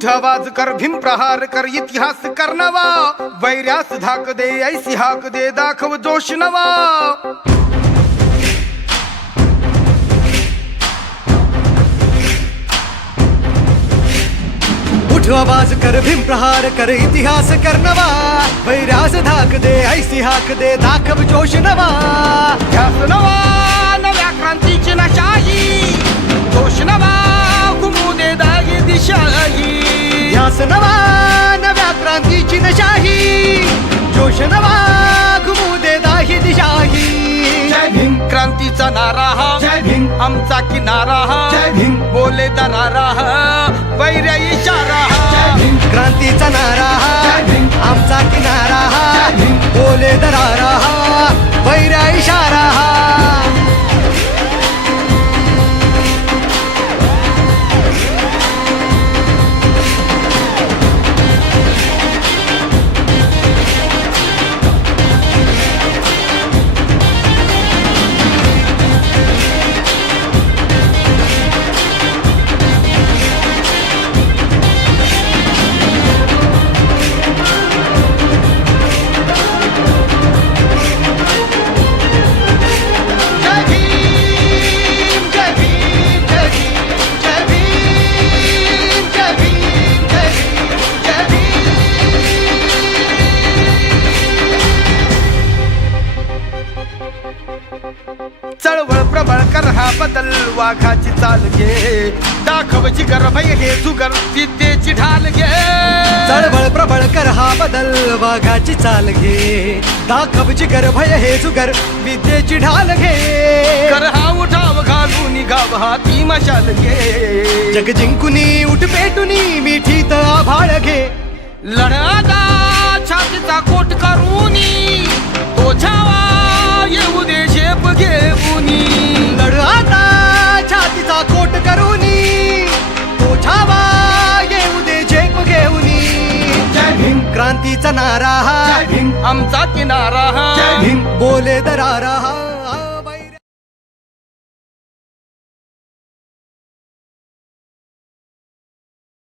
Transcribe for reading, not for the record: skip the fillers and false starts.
उठ आवाज कर भीम प्रहार कर इतिहास कर नवा वैर्यास धाक दे ऐसी हाक दे दाखव जोश नवा उठ आवाज कर भीम प्रहार कर इतिहास कर नवा वैरास धाक दे ऐसी हाक दे दाखव जोश नवा ध्यास नवा नव्या क्रांतीची नशाही जोश नवा घुमू दे दागी दिशाही ध्यास नवा नव्या क्रांतीची नशाही जोश नवा घुमू दे दाही दिशाही जय भीम क्रांतीचा नारा हा जय भीम आमचा किनारा हा जय भीम बोले दरारा हा वैर्य इशारा हा क्रांतीचा नारा हा जय भीम आमचा किनारा हा जय भीम बोले दरारा हा वैरा इशारा हा चळवळ प्रबळ कर हा बदल वाघाची चाल घे दाखव जिगर भय हे जुगर विद्येची ढाल घे चळवळ प्रबळ कर हा बदल वाघाची चाल घे दाखव जिगर भय हे जुगर विद्येची ढाल घे कर हा उठाव घालून गाव हा ती मशाल घे जग जिंकुनी उठ पेटुनी मिठीत आभाळ घे लढादा छातीचा कोट करूनी तो छावा येऊ दे शेप घेऊनी लढ आता छातीचा कोट करूनी तो छावा येऊ दे झेप घेऊनी जय भीम क्रांतीचा नारा हा जय भीम आमचा किनारा हा जय भीम बोले दरारा हा